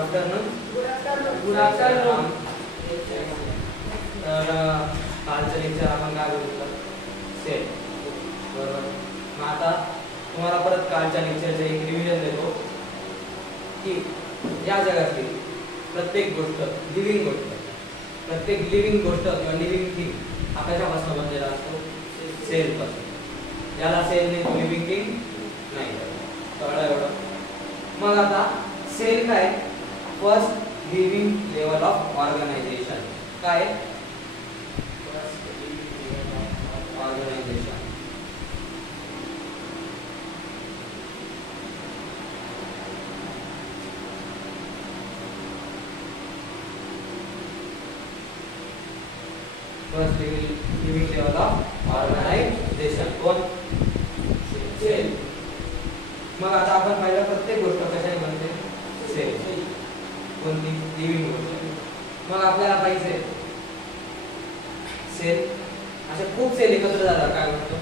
Afternoon. Good afternoon. तर कालच्या lecture आपण काय बघितलं? सेल. बरोबर. मग आता तुम्हाला परत कालच्या लेक्चरचं एक रिव्हिजन देतो की या जगातली प्रत्येक गोष्ट लिव्हिंग गोष्ट, प्रत्येक लिव्हिंग गोष्ट किंवा लिव्हिंग थिंग हा कशापासून बनलेला असतो? सेलपासून. याला सेल नाही तो लिव्हिंग थिंग नाही. कळलं एवढं? मग आता सेल काय? First living level of organization. काय? Organization. First living level of organization कोण? सेल. मग आता आपण पाहिलं प्रत्येक गोष्ट कशाने बनते? सेल. कोणती? लिव्हिंग गोष्ट. मग आपल्याला पाहिजे सेल. असे खूप सेल एकत्र झाला काय म्हणतो?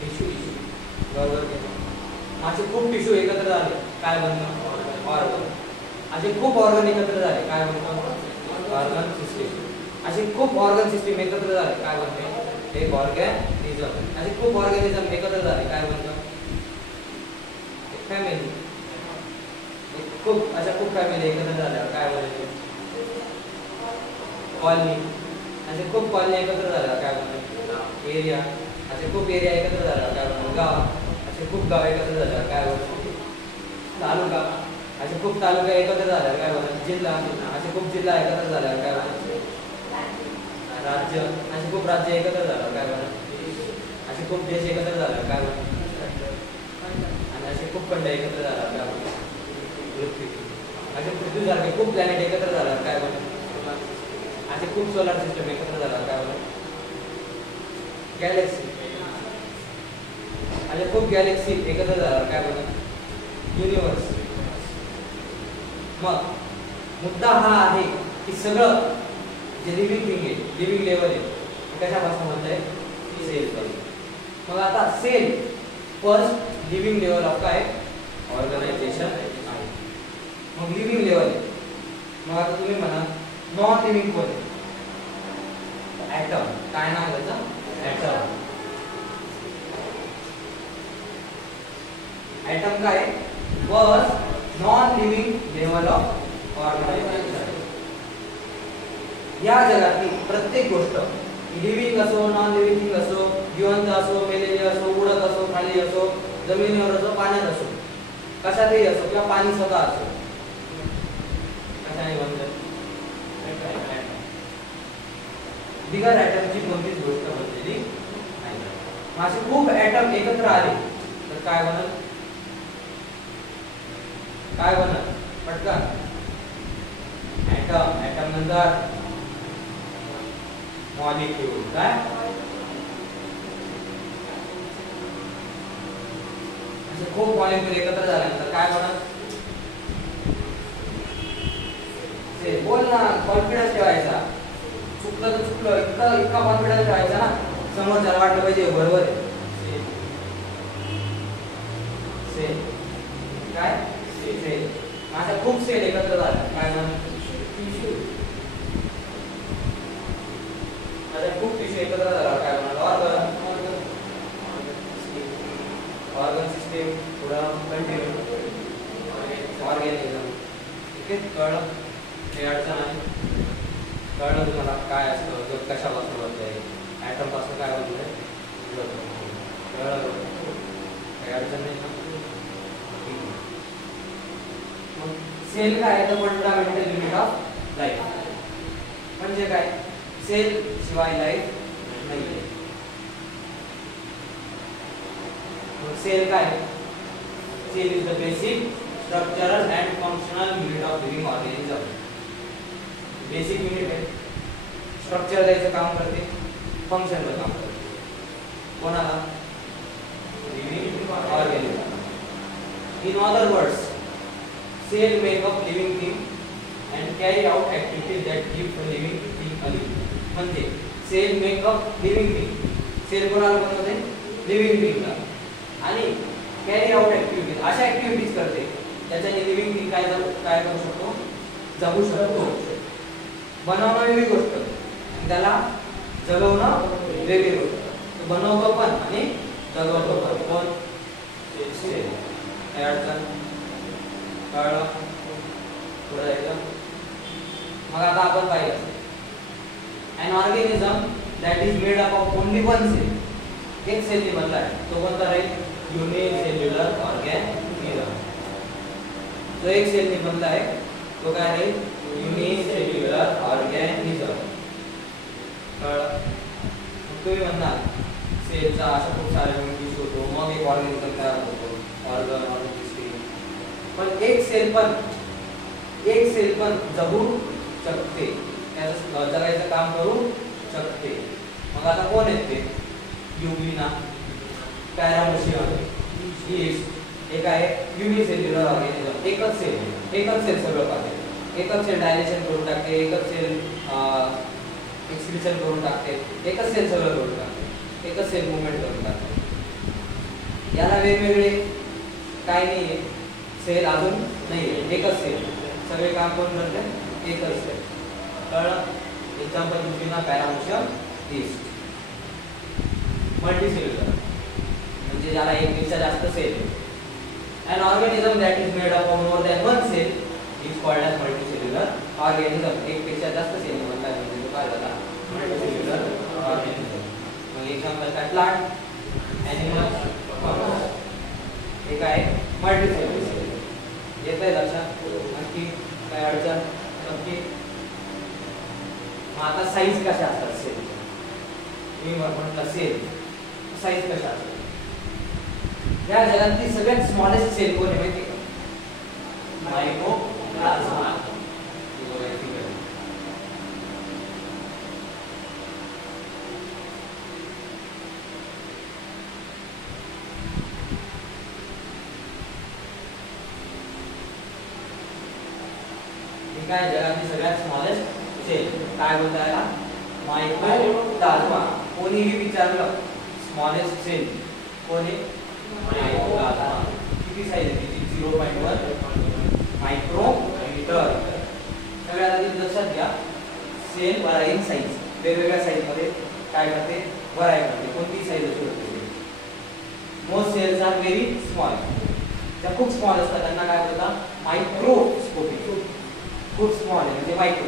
टिश्यू. बरोबर की? असे खूप टिश्यू एकत्र झाले काय बनतं? ऑर्गन. असे खूप ऑर्गन एकत्र झाले काय बनतं? Organ system. असे खूप ऑर्गन सिस्टीम एकत्र झाले काय बनते? एक ऑर्गॅनिझम. असे खूप ऑर्गॅनिझम एकत्र झाले काय बनतं? एक फॅमिली. खूप अशा खूप फॅमिली एकत्र झाल्या काय बनते? कॉलनी. असे खूप कॉलनी एकत्र झाल्या काय बनते? एरिया. असे खूप एरिया एकत्र झाल्या काय बनते? गाव. असे खूप गाव एकत्र झाल्या काय बनते? तालुका. असे खूप तालुका एकत्र झाल्या काय बनते? जिल्हा. असे खूप जिल्हा एकत्र झाल्या काय बनते? राज्य. असे खूप राज्य एकत्र झालं काय बनते? असे खूप देश एकत्र झाला काय बनते? आणि असे खूप खंड एकत्र झाला काय बनते? पृथ्वी. असे पृथ्वीसारखे खूप प्लॅनेट एकत्र झाला काय बनते? असे खूप सोलार सिस्टम एकत्र झाला काय बनते? गॅलेक्सी. असे खूप गॅलेक्सी एकत्र झाला काय बनते? युनिवर्स. मग मुद्दा हा आहे की सगळं जे लिव्हिंग थिंग आहे, लिव्हिंग लेवल आहे, कशापासून बनतंय? सेल पासून. मग आता cell first living level of काय? ऑर्गनायझेशन आहे. मग लिव्हिंग लेवल. मग आता तुम्ही म्हणा नॉन लिव्हिंग कोण आहे? ॲटम. काय नाव आहे त्याचं? ॲटम. ॲटम काय? First non living level of organization. या जगातली प्रत्येक गोष्ट लिव्हिंग असो, नॉन लिव्हिंग असो, जिवंत असो, मेलेली असो, उडत असो, खाली असो, जमिनीवर असो, पाण्यात असो, कशातही असो किंवा पाणी स्वतः असो, कशाने बनतं? बिगर ॲटमची कोणतीच गोष्ट बनलेली नाही. असे खूप ॲटम एकत्र आले तर काय बनल? काय बनल? पटकन. ॲटम. ॲटम नंतर मॉलिक्यूल. काय? असे खूप मॉलिक्यूल एकत्र झाल्यानंतर काय बनल? सेल. बोल ना, कॉन्फिडन्स ठेवायचा. चुकलं तर चुकलं, इतका कॉन्फिडन्स ठेवायचा ना समोरच्याला वाटलं पाहिजे बरोबर आहे. सेल. काय? सेल. अशा खूप सेल एकत्र झाल्या काय बनल? टिश्यू. खूप टिश्यू एकत्र झाला काय बनल? ऑर्गन. Organ system. पुढे कंटिन्यू ऑर्गॅनिझम. ठीक आहे? कळलं? हे अडचण आहे? कळलं तुम्हाला काय असतं? जग कशापासून बनतंय? ॲटम पासून काय बनतंय? कळलं? काही अडचण नाही ना? सेल काय? तर फंडामेंटल युनिट ऑफ लाईफ. म्हणजे काय? सेल शिवाय लाईफ नाहीये. सेल काय? Cell is the basic structural and functional unit of living organism. Basic unit आहे. स्ट्रक्चर द्यायचं काम करते, फंक्शनचं काम करते. कोणाला? Living organism. In other words, cell make up living thing and carry out activities that keep the living thing alive. म्हणजे cell make up living thing. Cell कोणाला बनवते? लिव्हिंग थिंगला. आणि कॅरी आउट ऍक्टिव्हिटीज, अशा ऍक्टिव्हिटीज करते त्याच्याने living thing काय करू शकतो, जगू शकतो. बनवणं वेगळी गोष्ट आणि त्याला जगवणं वेगळी गोष्ट. बनवतो पण आणि जगवतो पण. कोण? सेल. काय अडचण? कळलं? पुढे जायचं. मग आता आपण पाहिलं an organism that is made up of only one cell. एक सेल ने बनला है तो कोणता राहील? Unicellular organism. जो एक सेल ने बनला आहे तो काय राहील? Unicellular organism. कळलं? तुम्ही म्हणणार सेलचा अशा खूप सारे युनिट्स होतो, मग एक ऑर्गॅनिझम तयार होतो, ऑर्गन सिस्टीम. पण एक सेल पण जगू शकते, त्याचं जगायचं काम करू शकते. मग आता कोण आहेत ते? युग्लिना, पॅरामोशियम, यीस्ट. एक आहे युनिसेल्युलर ऑर्गॅनिझम. एकच सेल सगळं पाहते. एकच सेल डायलेशन करून टाकते, एकच सेल एक्सक्रीशन करून टाकते, एकच सेल सगळं करून टाकते, एकच सेल मुवमेंट करून टाकते. याला वेगवेगळे काय नाही, सेल अजून नाही, एकच सेल सगळे काम कोण करते? एकच सेल. कळलं? Example euglena, paramecium, yeast. Multicellular म्हणजे ज्याला एकपेक्षा जास्त cell. an organism that is made up of more than one cell is called as multicellular organism. एकपेक्षा जास्त सेल बनला म्हणजे तो काय झाला? Multicellular organism. मग एक्झाम्पल काय? Plant, animal, fungus. हे काय? मल्टीसेल्युलर. येतंय लक्षात? नक्की काय अडचण? नक्की. मग आता साईज कशा असतात सेल? मी म्हटलं सेल साईज कशा असतात? या जगातली सगळ्यात स्मॉलेस्ट सेल कोण आहे माहिती का? मायक्रोप्लाझ्मा. काय जगातली सगळ्यात स्मॉलेस्ट सेल काय बोलता याला? मायक्रोप्लाझ्मा. कोणीही विचारलं स्मॉलेस्ट सेल कोणी? मायक्रोप्लाझ्मा. किती साईज आहे तिची? 0.1 मायक्रोमीटर. सगळ्यात आधी लक्षात घ्या, सेल व्हरायिंग साईज. वेगवेगळ्या साईज मध्ये काय करते? व्हराय करते. कोणती साईज असू शकते? Most cells are very small. ज्या खूप स्मॉल असतात त्यांना काय बोलतात? मायक्रोस्कोपिक. खूप स्मॉल आहे म्हणजे मायक्रो.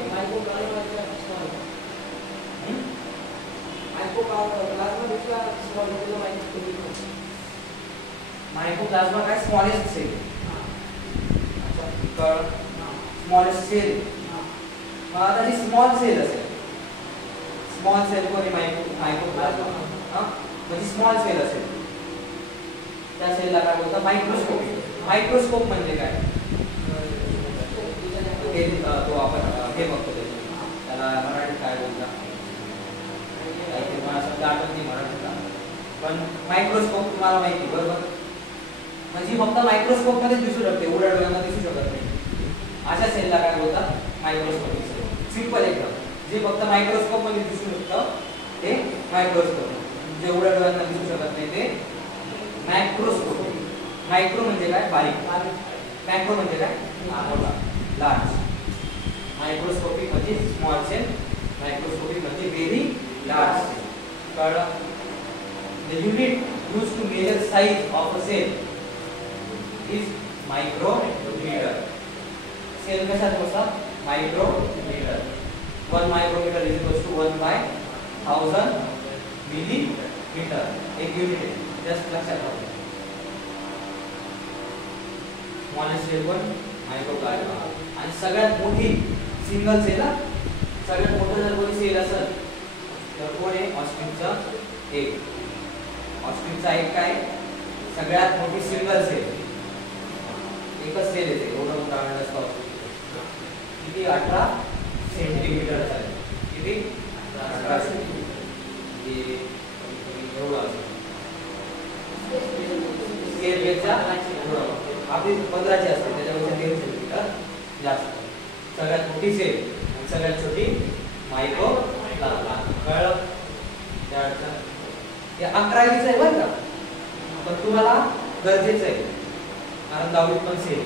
मायक्रोप्लाझ्मा काय? Smallest cell. Smallest cell. आता जी स्मॉल सेल असेल, स्मॉल सेल कोणी? मायक्रोप्लाझ्मा. म्हणजे स्मॉल सेल असेल त्या सेलला काय बोलतात? मायक्रोस्कोप. मायक्रोस्कोप म्हणजे काय? तो आपण हे बघतो त्याला मराठीत काय बोलतात? शब्द आठवत नाही मराठीचा, पण मायक्रोस्कोप तुम्हाला माहिती बरोबर. म्हणजे फक्त मायक्रोस्कोप मध्ये दिसू शकते, उघड्या डोळ्यांना दिसू शकत नाही. अशा सेलला काय बोलतात? Microscopic sale. सिंपल एकदम. जे फक्त मायक्रोस्कोप मध्ये दिसू शकतं ते मायक्रोस्कोप. जे उघड्या डोळ्यांना दिसू शकत नाही ते मॅक्रोस्कोप. मायक्रो म्हणजे काय? बारीक. मॅक्रो म्हणजे काय? मोठा, लार्ज. मायक्रोस्कोपिक म्हणजे स्मॉल सेल, मायक्रोस्कोपिक म्हणजे व्हेरी लार्ज सेल. कळलं? The unit used to measure size of a cell is micrometer. Cell कशात मोजतात? Micrometre. 1 micrometre is equal to 1/1000 millimetre. एक युनिट आहे. जस्ट लक्षात ठेवा. स्मॉलेस्ट सेल पण मायक्रोप्लाझ्मा. आणि सगळ्यात मोठी सिंगल सेल, सगळ्यात मोठा जर कोणी सेल असेल तर कोण आहे? ऑस्ट्रिचचा एक. ऑस्ट्रिचचा एक काय? सगळ्यात मोठी सिंगल सेल. एकच सेल येते. एवढं मोठा अंड असतो. किती? 18 सेंटीमीटरचा आहे. किती? 18 सेंटीमीटर. हे एवढं असतं. स्केल पेक्षा आपली 15ची असते, त्याच्यापेक्षा 13 सेंटीमीटर जास्त. सगळ्यात मोठी सेल आणि सगळ्यात छोटी मायक्रोप्लाझ्मा. कळलं? हे 11वीचं आहे बरं का, पण तुम्हाला गरजेचं आहे कारण 10वीत पण सेल.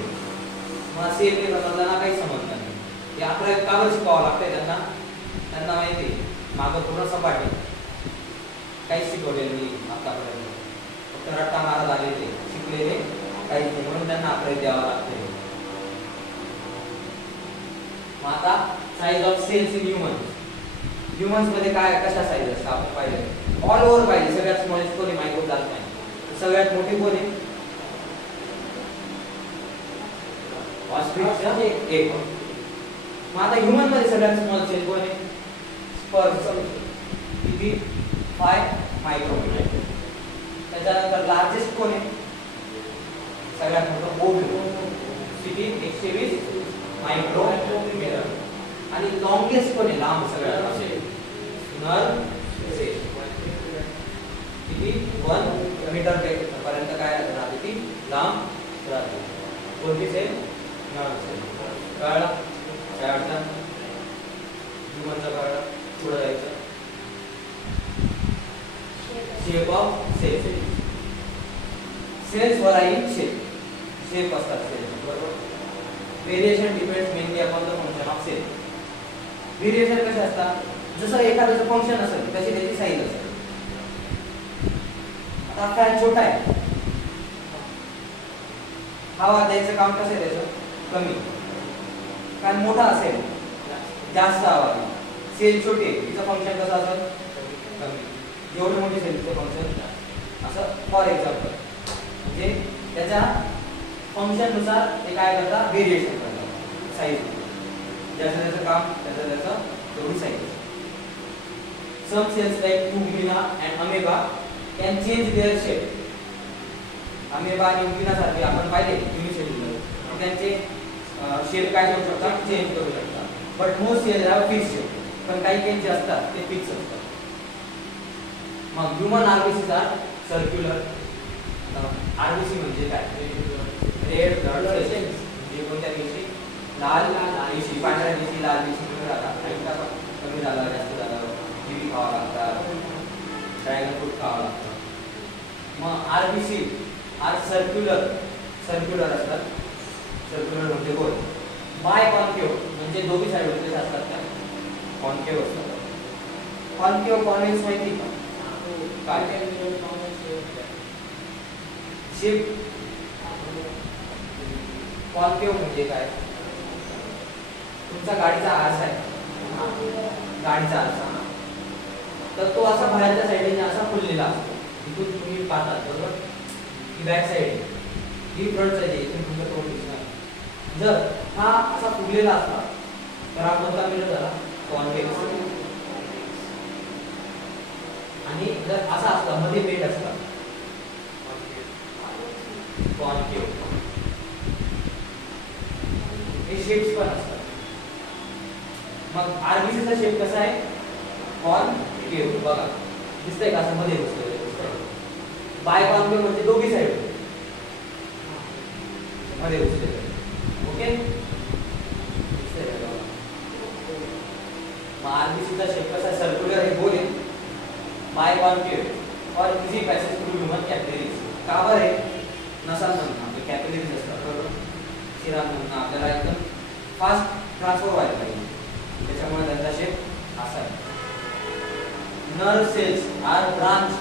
मला सेल समजताना काही समजलं नाही. हे आपल्याला का बरं शिकावं लागतंय त्यांना माहिती मागं पूर्ण सपाटी काहीच शिकवलेलं नाही आतापर्यंत. फक्त रट्टा मारत आलेले शिकलेले काहीच नाही, म्हणून त्यांना आपल्याला द्यावं लागतंय. मग आता size of cells in humans मध्ये काय कशा साईज असतात आपण पाहिलं. ऑल ओव्हर पाहिजे. सगळ्यात स्मॉलेस्ट कोण आहे मायक्रो जात नाही. सगळ्यात मोठी कोण आहे ऑस्ट्रिचचा एक. मग आता ह्यूमन मध्ये सगळ्यात स्मॉल सेल कोण आहे स्पर्म. किती 5 मायक्रोमीटर. त्याच्यानंतर लार्जेस्ट कोण आहे सगळ्यात मोठं ओव्ह्यूल किती 120 मायक्रोमीटर. आणि लॉंगेस्ट कोण आहे लांब सगळ्यात नर सेल किती 1 मीटर पर्यंत काय राहते ती लांब राहते. कोणती सेल नर सेल. कळलं काय अडचण ह्यूमनचं कळलं. पुढे जायचं shape of cell. Cells vary in shape असतात सेल्स बरोबर. Variation depends mainly upon the function of cell. Variation कसे असतात जसं एखाद्याचं फंक्शन असेल तशी त्याची साईज असेल. आता फॅन छोटा आहे हवा द्यायचं काम कसं आहे त्याचं कमी. फॅन मोठा असेल जास्त हवा. सेल छोटी आहे तिचं फंक्शन कसं असेल कमी. जेवढी मोठी सेल तिचं फंक्शन असं फॉर एक्झाम्पल म्हणजे त्याच्या फंक्शन नुसार ते काय करतात व्हेरिएशन करतात साईज. ज्याचं त्याचं काम त्याचं तेवढी size. Some cells like Ungulina and Amoeba can change their shape. Amoeba आणि Ungulina सारखे आपण पाहिले युनिसेल्युलर त्यांचे शेप काय करू शकतात चेंज करू शकतात. But most cells have fixed shape. पण काही केंचे असतात ते फिक्स असतात. मग ह्यूमन आरबीसी सर्क्युलर. आरबीसी म्हणजे काय रेड ब्लड सेल्स म्हणजे कोणत्या पेशी लाल पेशी पांढऱ्या पेशी लाल पेशी कमी झाला जास्त झाला किवी खावा लागतात ड्रॅगन फ्रूट खावा लागतं. मग आरबीसी सर्क्युलर असतात. सर्क्युलर म्हणजे गोल. बाय कॉन्केव म्हणजे दोन्ही साईड होते असतात का कॉन्केव असतात. कॉन्केव कॉन्व्हेक्स माहिती का काय शेप. कॉन्केव म्हणजे काय तुमचा गाडीचा आरसा आहे गाडीचा आरसा तर तो असा बाहेरच्या साईडने असा फुललेला असतो. इथून तुम्ही पाहतात बरोबर ही बॅक साईड ही फ्रंट साईड आहे. इथून तुमचं तोंड दिसणार. जर हा असा फुललेला असता तर हा कोणता मिरर झाला कॉन्व्हेक्स. आणि जर असा असता मध्ये पेट असता कॉन्केव. हे शेप्स पण असतात. मग आरबीसीचा शेप कसा आहे कॉन्केव. बघा दिसतंय का असं मध्ये दिसतंय. बाय कॉन्केव म्हणजे दोघी साईड मध्ये दिसतंय. ओके मग आरबीसीचा शेप कसा सर्क्युलर हे गोल आहे. बाय कॉन्केव और easy passage through human capillaries. का बरं आहे नसांमधून आपले कॅपिलरीज असतात बरोबर. शिरांमधून आपल्याला एकदम फास्ट ट्रान्सफर व्हायला पाहिजे त्याच्यामुळे त्यांचा शेप असा आहे. Nerve cells are branch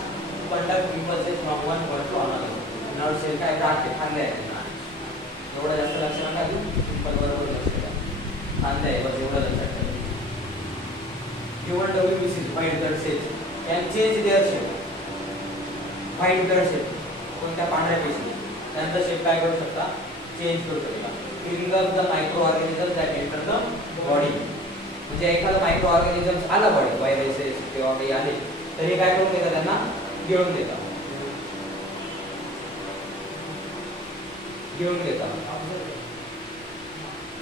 conduct impulses from one point to another. Nerve cell काय ब्रांच आहे खांदे आहे. एवढं जास्त लक्ष नका देऊ सिंपल बरोबर लक्ष द्या. खांदे आहे बस एवढं लक्षात ठेवा. Human WBC white blood cells can change their shape. White blood cell कोणत्या पांढऱ्या पेशी त्यांचा शेप काय करू शकता चेंज करू शकता. Killing of the micro organism that enter the body. म्हणजे एखादा मायक्रो ऑर्गॅनिझम आला बॉडी व्हायरसेस किंवा काही आले तर हे काय करून देतात त्यांना गिळून देतात.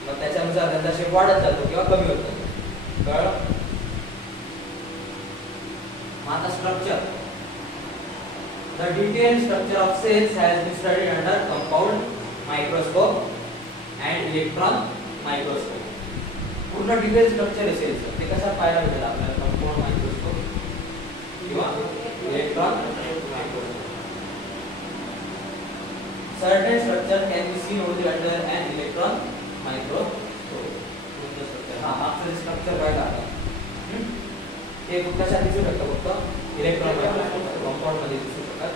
मग त्याच्यानुसार त्यांचा शेप वाढत जातो किंवा कमी होत जातो. कळलं. आता structure. The detailed structure of cells has been studied under compound microscope and electron microscope. पूर्ण डिटेल स्ट्रक्चर आहे सेल्सचं ते कशात पाहायला भेटेल आपल्याला कंपाऊंड मायक्रोस्कोप किंवा electron microscope. Certain structure can be seen only under an electron microscope. हा मागचं स्ट्रक्चर काय आहे ते कशात दिसू शकतं फक्त इलेक्ट्रॉन मायक्रोस्कोप कंपाऊंड मध्ये दिसू शकतात.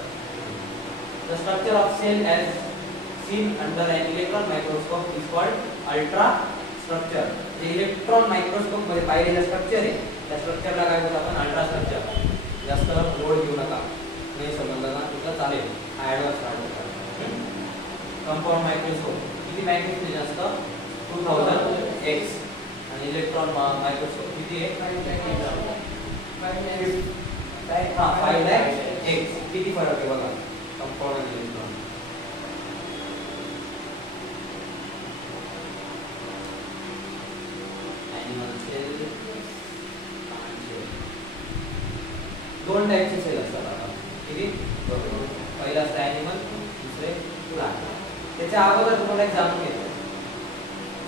The structure of cell as seen under an electron microscope is called ultrastructure. जे इलेक्ट्रॉन मायक्रोस्कोप मध्ये पाहिलेलं स्ट्रक्चर आहे त्या स्ट्रक्चरला काय बोलतो आपण अल्ट्रास्ट्रक्चर. जास्त लोड घेऊ नका नाही समजलं तुला चालेल. ॲडव्हान्स स्टार्ट कंपाऊंड मायक्रोस्कोप किती मॅग्निट्यूड असतं 2000x आणि इलेक्ट्रॉन मायक्रोस्कोप किती आहे 500x. किती फरक आहे बघा कंपाऊंड आणि इलेक्ट्रॉन. दोन टाइपचे सेल असतात आता किती पहिला असतं ॲनिमल दुसरे प्लांट. त्याच्या अगोदर तुम्हाला एक जाणून घ्यायचं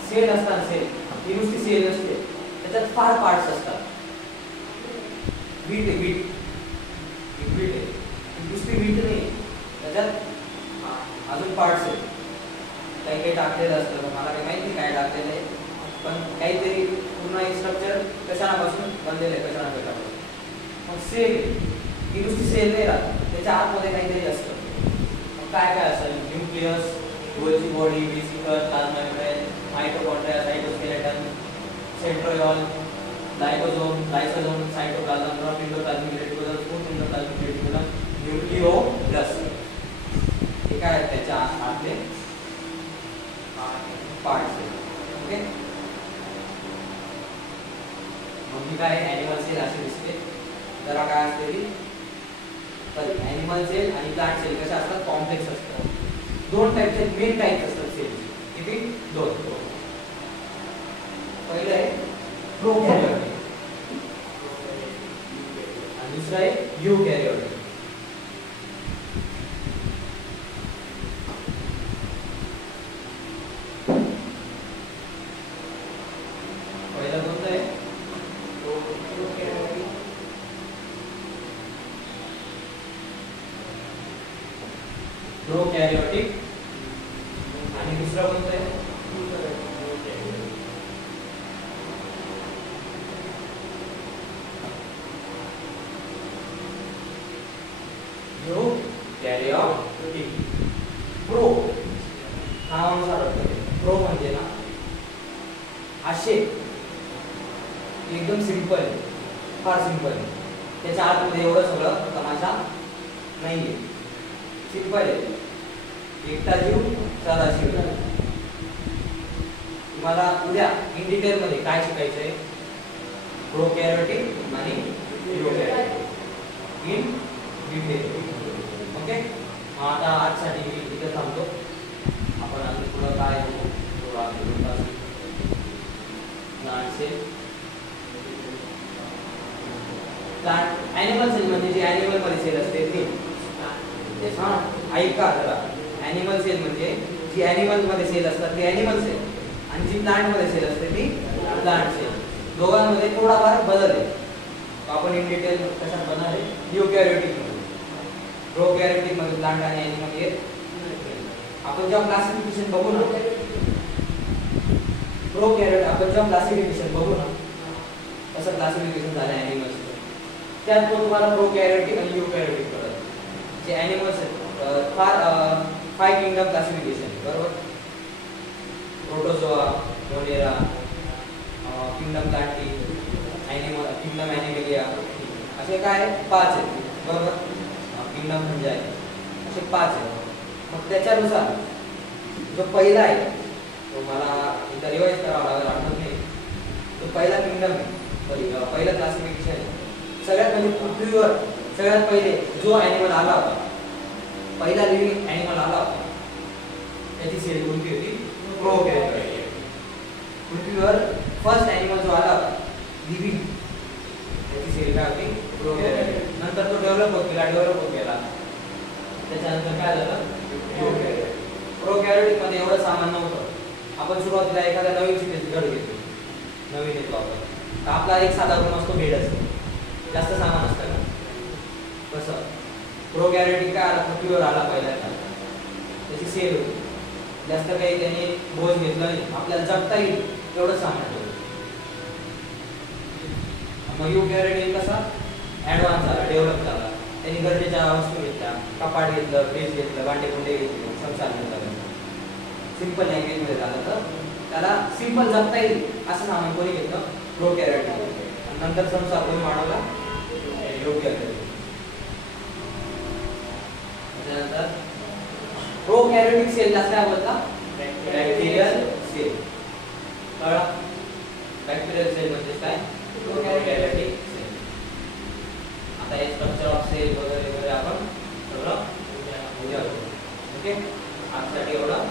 सेल असतात. सेल ही नुसती सेल असते त्याच्यात फार पार्ट्स असतात. बीट आहे नुसती बीट नाही त्याच्यात अजून पार्ट्स आहेत. काही टाकलेलं असतं मला काही माहिती काय टाकलेलं आहे पण काहीतरी पूर्ण एक स्ट्रक्चर कशापासून बनलेलं आहे कशापासून. मग सेल ही नुसती सेल नाही राहत त्याच्या आतमध्ये काहीतरी असतं. मग काय काय असेल nucleus Golgi body vesicle plasma membrane mitochondria cytoskeleton centriole lysosome cytoplasm endoplasmic reticulum endoplasmic reticulum nucleolus हे काय त्याच्या आतले पार्ट्स आहेत. ओके मग ही काय ॲनिमल सेल अशी दिसते. जरा काय असते ती ॲनिमल सेल आणि प्लांट सेल कशा असतात कॉम्प्लेक्स असतात. दोन टाइपचे मेन टाइप्स असतात सेल किती दोन. पहिलं आहे प्रोकॅरियोटिक आणि दुसरं आहे यूकॅरियोटिक. पहिलं कोणतं आहे प्रोकॅरियोटिक आणि दुसरं कोणतं आहे यूकॅरियोटिक. प्रो नावानुसार अर्थ प्रो म्हणजे ना असे एकदम सिंपल फार सिंपल त्याच्या आतमध्ये एवढं सगळं तमाशा नाहीये. सिंपल आहे एकटा जीव सदाशिव. तुम्हाला उद्या इन डिटेल मध्ये काय शिकायचं आहे प्रोकॅरियोटिक आणि यूकॅरियोटिक इन डिटेल. ओके आता आजसाठी मी इथे थांबतो. आपण अजून पुढं काय थोडा प्लांट ॲनिमल सेल म्हणजे जे ॲनिमल मध्ये सेल असते ती ऐका जरा. ॲनिमल सेल म्हणजे जी ॲनिमल मध्ये सेल असतात ती ॲनिमल सेल आणि जी प्लांट मध्ये सेल असते ती प्लांट सेल. दोघांमध्ये थोडाफार बदल आहे. आपण इन डिटेल कशात बनणार आहे यूकॅरियोटिक मध्ये. प्रोकॅरियोटिक मध्ये प्लांट आणि ॲनिमल हे आपण जेव्हा क्लासिफिकेशन बघू ना प्रोकॅरियोट आपण जेव्हा क्लासिफिकेशन बघू ना कसं क्लासिफिकेशन झालं ॲनिमल्स त्यात तुम्हाला प्रोकॅरियोटिक आणि यूकॅरियोटिक कळत. जे ॲनिमल्स आहेत फार 5 किंगडम क्लासिफिकेशन बरोबर. Protozoa monera kingdom plantae animal kingdom animalia असे काय 5 आहेत बरोबर. किंगडम म्हणजे असे 5 आहेत. मग त्याच्यानुसार जो पहिला आहे तो मला इथं रिवाइज करावा लागेल आठवत नाही. तो पहिला किंगडम आहे पहिलं क्लासिफिकेशन आहे. सगळ्यात म्हणजे पृथ्वीवर सगळ्यात पहिले जो ॲनिमल आला होता पहिला लिव्हिंग ॲनिमल आला होता त्याची सेल कोणती होती प्रोकॅरियोटिक. पृथ्वीवर फर्स्ट ॲनिमल जो आला होता लिव्हिंग त्याची सेल काय होती प्रोकॅरियोटिक. नंतर तो डेव्हलप होत गेला त्याच्यानंतर काय झालं यूकॅरियोटिक. प्रोकॅरियोटिक मध्ये एवढं सामान नव्हतं. आपण सुरुवातीला एखाद्या नवीन सिटीत घर घेतो नवीन येतो आपण तर आपला एक साधा रूम असतो बेड असतो जास्त सामान असतं का तसं प्रोकॅरियोटिक काय आला पृथ्वीवर आला पहिल्यांदा त्याची सेल होती. जास्त काही त्यांनी बोझ घेतला नाही, आपल्याला जगता येईल एवढं सांगण्यात आलं. मग युकॅरियोटिक कसा ऍडव्हान्स झाला, डेव्हलप झाला. त्यांनी गरजेच्या वस्तू घेतल्या, कपाट घेतलं, फ्रीज घेतलं, भांडे घेतले, संसाधन झालं. सिंपल लँग्वेज मध्ये झालं तर त्याला सिंपल जगता येईल असं सामान कोणी घेतलं, प्रोकॅरियोटिक. आणि नंतर संसार कोणी वाढवला, युकॅरियोटिक. त्यानंतर प्रोकॅरियोटिक सेलला काय बोलतात, बॅक्टेरियल सेल. कळला? बॅक्टेरियल सेल म्हणजे काय, प्रोकॅरियोटिक सेल. आता हे स्ट्रक्चर ऑफ सेल वगैरे वगैरे आपण सगळं उद्या. ओके, आजसाठी एवढं.